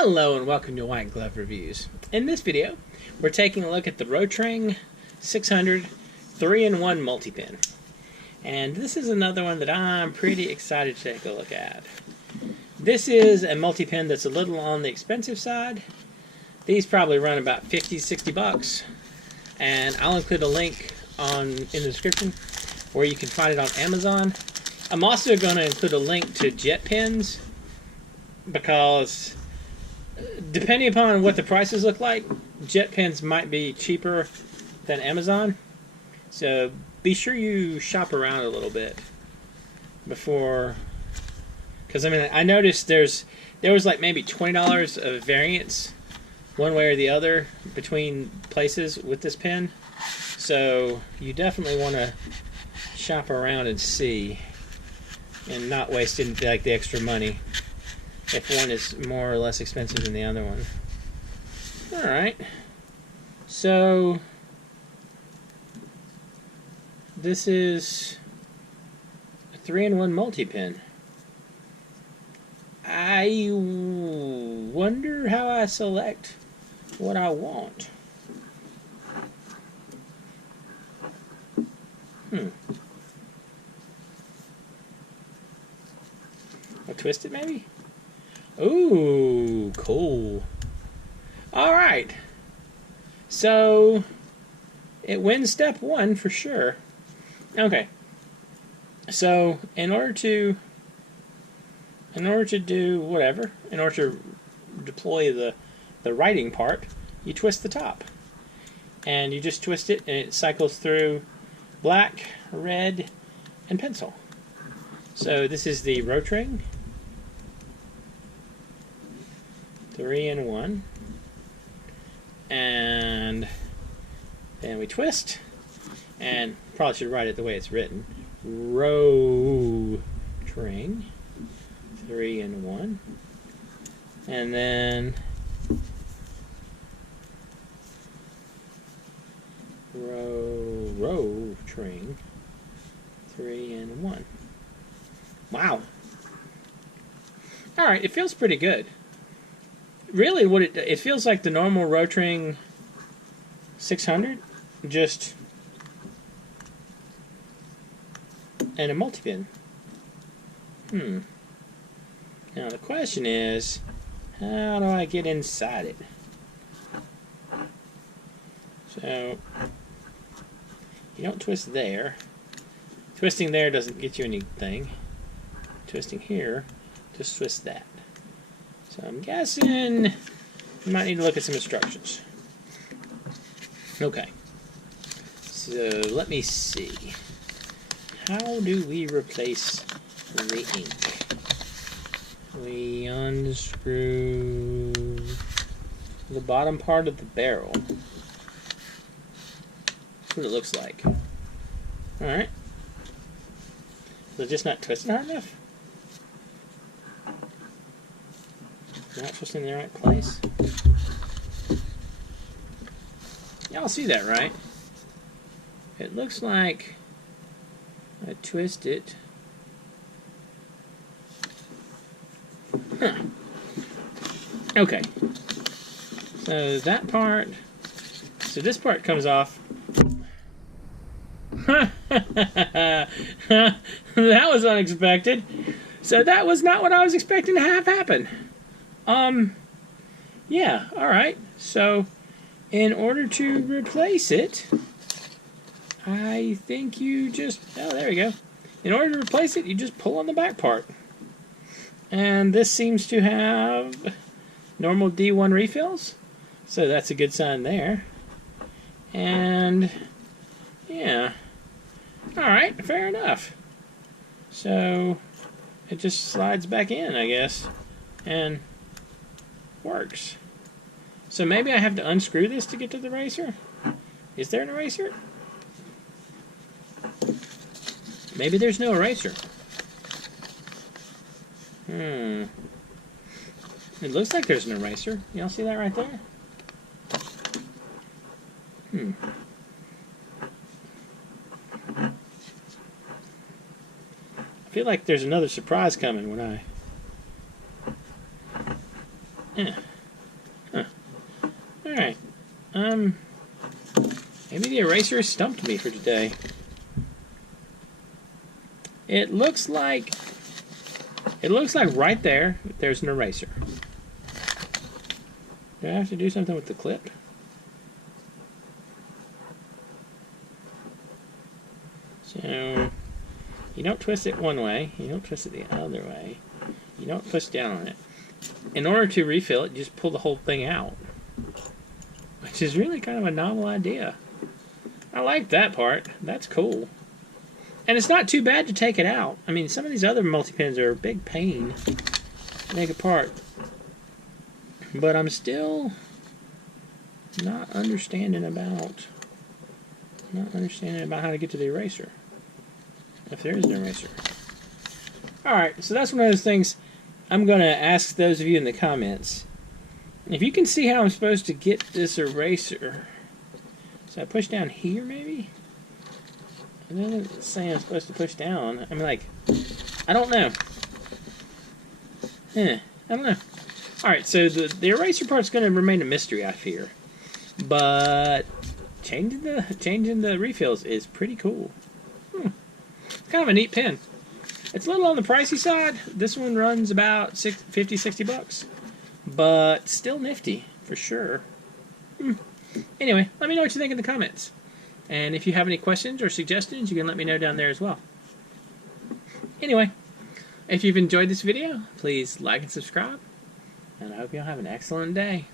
Hello and welcome to White Glove Reviews. In this video, we're taking a look at the rOtring 600 3-in-1 multi-pin. And this is another one that I'm pretty excited to take a look at. This is a multi-pin that's a little on the expensive side. These probably run about 50-60 bucks. And I'll include a link in the description where you can find it on Amazon. I'm also going to include a link to jet pins because depending upon what the prices look like, jet pins might be cheaper than Amazon. So be sure you shop around a little bit before, because I mean I noticed there was like maybe $20 of variance one way or the other between places with this pin. So you definitely want to shop around and see, and not waste like the extra money if one is more or less expensive than the other one. Alright, so this is a 3-in-1 multi-pin. I wonder how I select what I want. I'll twist it maybe? Ooh, cool. Alright. So it wins step one for sure. Okay. So in order to do whatever, in order to deploy the writing part, you twist the top. And you just twist it and it cycles through black, red, and pencil. So this is the rOtring 3-in-1, and then we twist, and probably should write it the way it's written, rOtring 3-in-1, and then rOtring 3-in-1. Wow. Alright, it feels pretty good. Really, what it feels like the normal rOtring 600, just and a multi-pin. Now the question is, how do I get inside it? So you don't twist there. Twisting there doesn't get you anything. Twisting here, just twist that. So I'm guessing you might need to look at some instructions. Okay. So let me see. How do we replace the ink? We unscrew the bottom part of the barrel. That's what it looks like. Alright. So just not twisting hard enough? Not twisting in the right place? Y'all see that, right? It looks like I twist it. Huh. Okay. So that part, so this part comes off. That was unexpected. So that was not what I was expecting to have happen. Yeah, alright. So, in order to replace it, I think you just, oh, there we go. In order to replace it, you just pull on the back part. And this seems to have normal D1 refills, so that's a good sign there. And, yeah. Alright, fair enough. So, it just slides back in, I guess, and works. So maybe I have to unscrew this to get to the eraser? Is there an eraser? Maybe there's no eraser. It looks like there's an eraser. Y'all see that right there? I feel like there's another surprise coming when I Yeah. Huh. Alright. Maybe the eraser stumped me for today. It looks like right there's an eraser. Do I have to do something with the clip? So, you don't twist it one way, you don't twist it the other way, you don't push down on it. In order to refill it, you just pull the whole thing out. Which is really kind of a novel idea. I like that part. That's cool. And it's not too bad to take it out. I mean, some of these other multi-pins are a big pain to take apart. But I'm still not understanding about how to get to the eraser. If there is an eraser. Alright, so that's one of those things I'm going to ask those of you in the comments. If you can see how I'm supposed to get this eraser. So I push down here, maybe? It doesn't say I'm supposed to push down. I'm like, I don't know. I don't know. Alright, so the eraser part's going to remain a mystery, I fear. But changing the refills is pretty cool. It's kind of a neat pen. It's a little on the pricey side. This one runs about $50-60. But still nifty, for sure. Anyway, let me know what you think in the comments. And if you have any questions or suggestions, you can let me know down there as well. Anyway, if you've enjoyed this video, please like and subscribe. And I hope you'll have an excellent day.